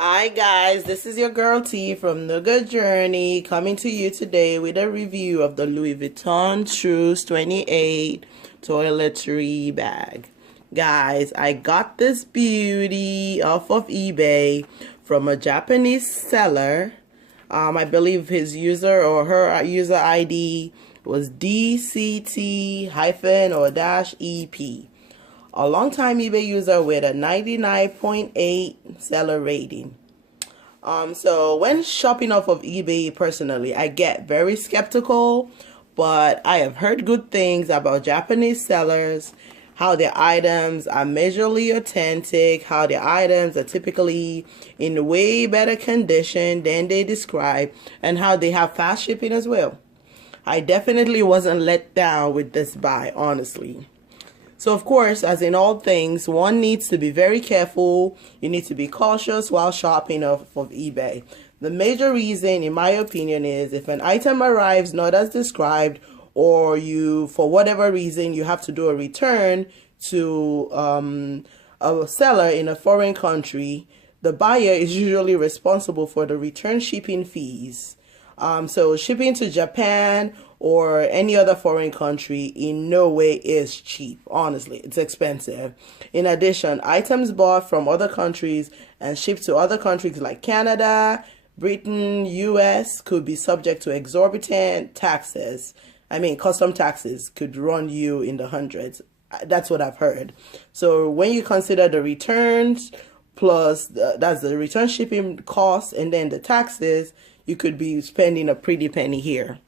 Hi guys, this is your girl T from The Good Journey coming to you today with a review of the Louis Vuitton Truce 28 toiletry bag. Guys, I got this beauty off of eBay from a Japanese seller. I believe his user or her user ID was DCT-or-EP. A long-time eBay user with a 99.8 seller rating. So when shopping off of eBay personally, I get very skeptical, but I have heard good things about Japanese sellers, how their items are majorly authentic, how their items are typically in way better condition than they describe, and how they have fast shipping as well. I definitely wasn't let down with this buy, honestly. So of course, as in all things, one needs to be very careful. You need to be cautious while shopping off of eBay. The major reason, in my opinion, is if an item arrives not as described, or you, for whatever reason, you have to do a return to a seller in a foreign country, the buyer is usually responsible for the return shipping fees. So shipping to Japan or any other foreign country in no way is cheap. Honestly, it's expensive. In addition, items bought from other countries and shipped to other countries like Canada, Britain, US could be subject to exorbitant taxes. I mean, custom taxes could run you in the hundreds. That's what I've heard. So when you consider the returns plus that's the return shipping costs and then the taxes, you could be spending a pretty penny here.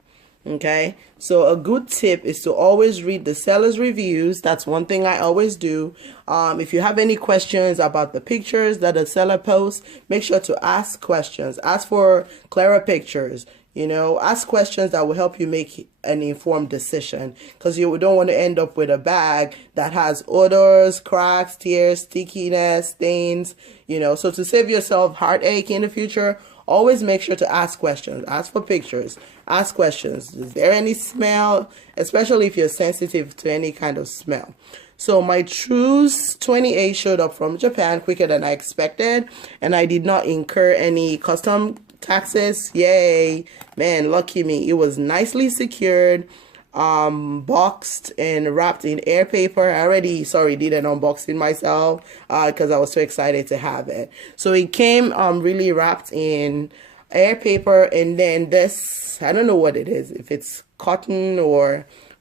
Okay, so a good tip is to always read the seller's reviews. That's one thing I always do. If you have any questions about the pictures that the seller posts, make sure to ask questions. Ask for clearer pictures. Ask questions that will help you make an informed decision, because you don't want to end up with a bag that has odors, cracks, tears, stickiness, stains. So to save yourself heartache in the future, always make sure to ask questions. Ask for pictures. Ask questions. Is there any smell? Especially if you're sensitive to any kind of smell. So my Truce 28 showed up from Japan quicker than I expected, and I did not incur any custom taxes. Yay, man, lucky me. It was nicely secured, boxed and wrapped in air paper. I already did an unboxing myself because I was so excited to have it. So it came really wrapped in air paper, and then this, I don't know what it is, if it's cotton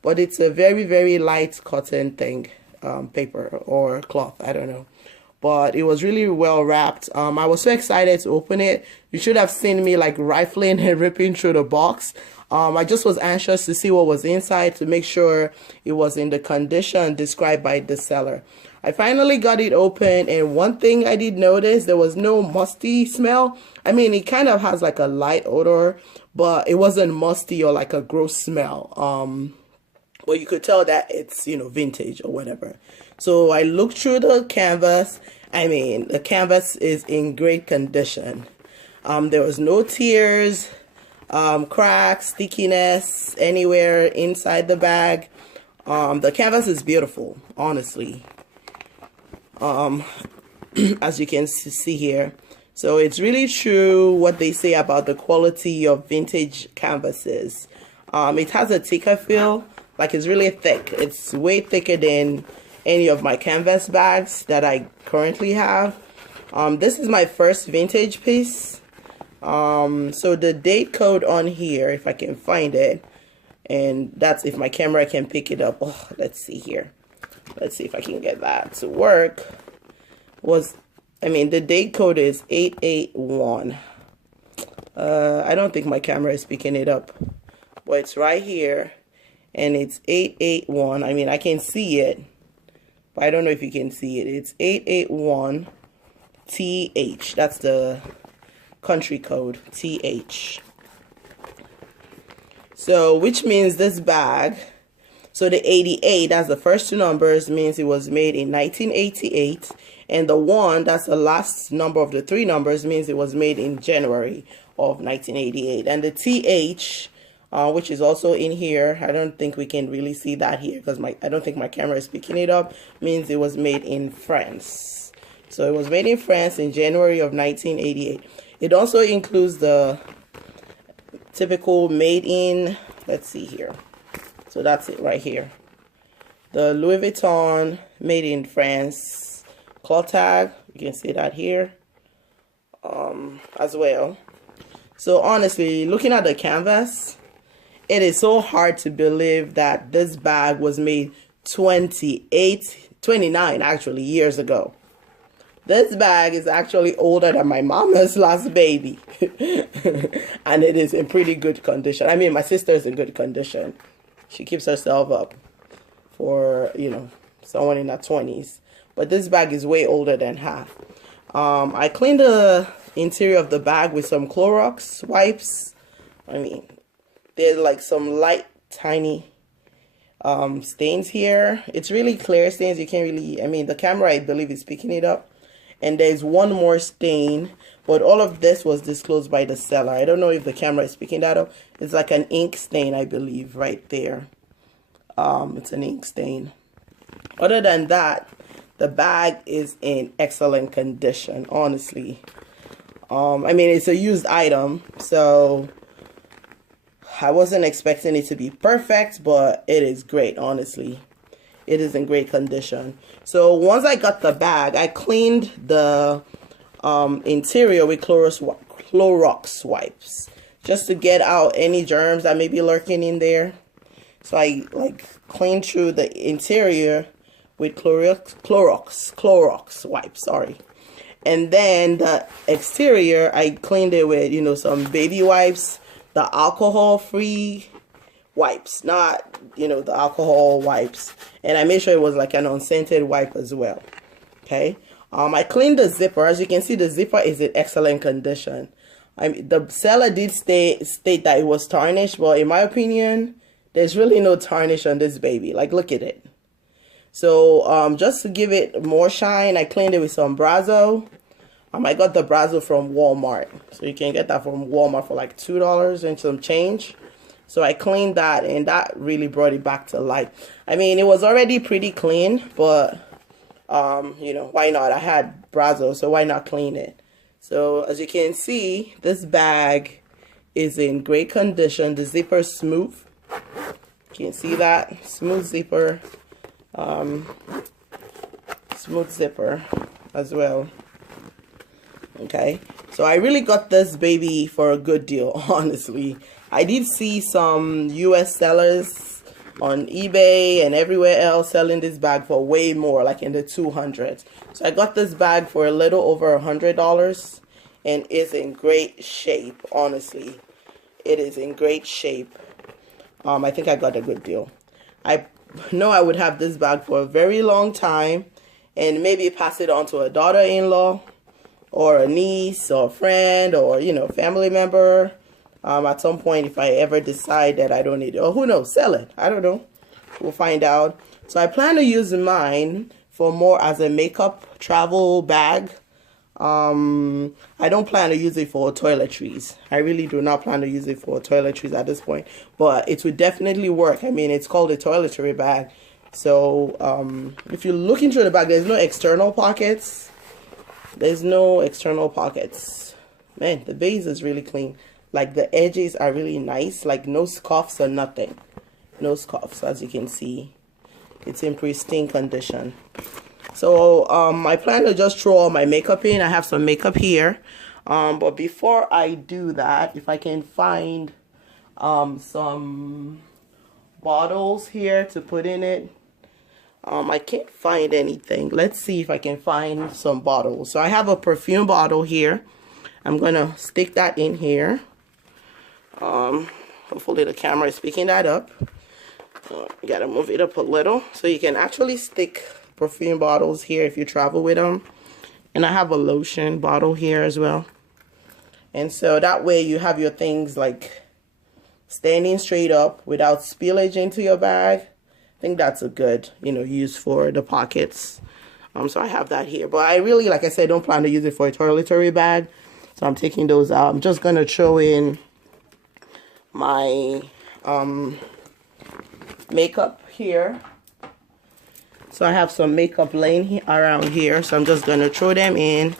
but it's a very, very light cotton thing, paper or cloth, I don't know. But it was really well wrapped. I was so excited to open it. You should have seen me like rifling and ripping through the box. I just was anxious to see what was inside to make sure it was in the condition described by the seller. I finally got it open, and one thing I did notice, there was no musty smell. I mean, it kind of has like a light odor, but it wasn't musty or like a gross smell. But you could tell that it's, vintage or whatever. So I looked through the canvas. I mean, the canvas is in great condition. There was no tears, cracks, stickiness anywhere inside the bag. The canvas is beautiful, honestly. As you can see here. So it's really true what they say about the quality of vintage canvases. It has a thicker feel, like it's really thick. It's way thicker than any of my canvas bags that I currently have. This is my first vintage piece. So the date code on here, if I can find it, and that's if my camera can pick it up. Oh, let's see here. Let's see if I can get that to work. The date code is 881. I don't think my camera is picking it up, but it's right here, and it's 881. I mean, I can see it, but I don't know if you can see it. It's 881 TH. That's the country code, TH. So, which means this bag, so the 88, that's the first two numbers, means it was made in 1988. And the 1, that's the last number of the three numbers, means it was made in January of 1988. And the TH, which is also in here, I don't think we can really see that here because I don't think my camera is picking it up, means it was made in France. So it was made in France in January of 1988. It also includes the typical made in, let's see here. So that's it right here. The Louis Vuitton made in France cloth tag. You can see that here as well. So honestly, looking at the canvas, it is so hard to believe that this bag was made 29 actually years ago. This bag is actually older than my mama's last baby. And it is in pretty good condition. I mean, my sister is in good condition. She keeps herself up for, you know, someone in her 20s. But this bag is way older than her. I cleaned the interior of the bag with some Clorox wipes. I mean, there's like some light, tiny stains here. It's really clear stains. You can't really, I mean, the camera, I believe, is picking it up. And there's one more stain, but all of this was disclosed by the seller. I don't know if the camera is picking that up. It's like an ink stain, I believe, right there. It's an ink stain. Other than that, the bag is in excellent condition, honestly. I mean, it's a used item, so I wasn't expecting it to be perfect, but it is great, honestly. It is in great condition. So once I got the bag, I cleaned the interior with Clorox wipes just to get out any germs that may be lurking in there. So I like cleaned through the interior with Clorox wipes, sorry. And then the exterior, I cleaned it with, you know, some baby wipes, the alcohol-free wipes, not, you know, the alcohol wipes. And I made sure it was like an unscented wipe as well. Okay. I cleaned the zipper. As you can see, the zipper is in excellent condition. The seller did state that it was tarnished, but in my opinion, there's really no tarnish on this baby. Like, look at it. So just to give it more shine, I cleaned it with some Brazo. I got the Brazo from Walmart. So you can get that from Walmart for like $2 and some change. So I cleaned that, and that really brought it back to life. I mean, it was already pretty clean, but, you know, why not? I had Brazo, so why not clean it? So as you can see, this bag is in great condition. The zipper is smooth. You can see that. Smooth zipper. Smooth zipper as well. Okay, so I really got this baby for a good deal, honestly. I did see some US sellers on eBay and everywhere else selling this bag for way more, like in the 200s. So I got this bag for a little over $100 and it's in great shape, honestly. It is in great shape. I think I got a good deal. I know I would have this bag for a very long time and maybe pass it on to a daughter-in-law or a niece or a friend or, you know, family member. At some point, if I ever decide that I don't need it, or who knows, sell it. I don't know. We'll find out. So I plan to use mine for more as a makeup travel bag. I don't plan to use it for toiletries. I really do not plan to use it for toiletries at this point, but it would definitely work. I mean, it's called a toiletry bag. So if you look into the bag, there's no external pockets. There's no external pockets. Man, the base is really clean. Like the edges are really nice, like no scuffs or nothing. No scuffs, as you can see. It's in pristine condition. So I plan to just throw all my makeup in. I have some makeup here. But before I do that, if I can find some bottles here to put in it. I can't find anything. Let's see if I can find some bottles. So I have a perfume bottle here. I'm gonna stick that in here. Hopefully the camera is picking that up. You gotta move it up a little so you can actually stick perfume bottles here if you travel with them. And I have a lotion bottle here as well. And so that way you have your things like standing straight up without spillage into your bag. I think that's a good, you know, use for the pockets. So I have that here. But I really, like I said, don't plan to use it for a toiletry bag. So I'm taking those out. I'm just gonna throw in my makeup here. So I have some makeup laying around here, so I'm just going to throw them in.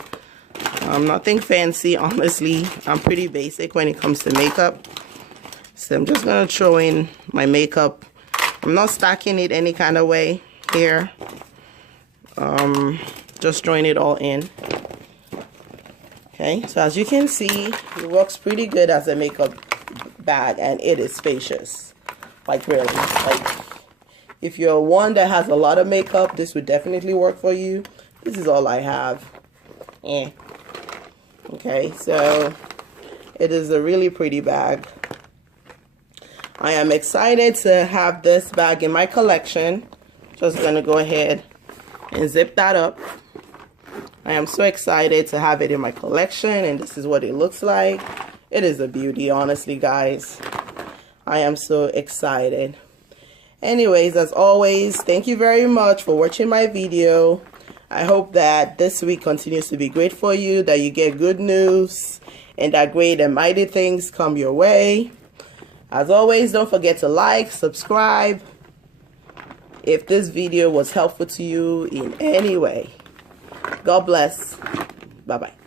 Nothing fancy, honestly. I'm pretty basic when it comes to makeup. So I'm just going to throw in my makeup. I'm not stacking it any kind of way here. Just throwing it all in. Okay, so as you can see, it works pretty good as a makeup bag, and it is spacious. Like really, like if you're one that has a lot of makeup, this would definitely work for you. This is all I have. Okay, so it is a really pretty bag. I am excited to have this bag in my collection. Just gonna go ahead and zip that up. I am so excited to have it in my collection, and this is what it looks like. It is a beauty, honestly, guys. I am so excited. Anyways, as always, thank you very much for watching my video. I hope that this week continues to be great for you, that you get good news, and that great and mighty things come your way. As always, don't forget to like, subscribe if this video was helpful to you in any way. God bless. Bye-bye.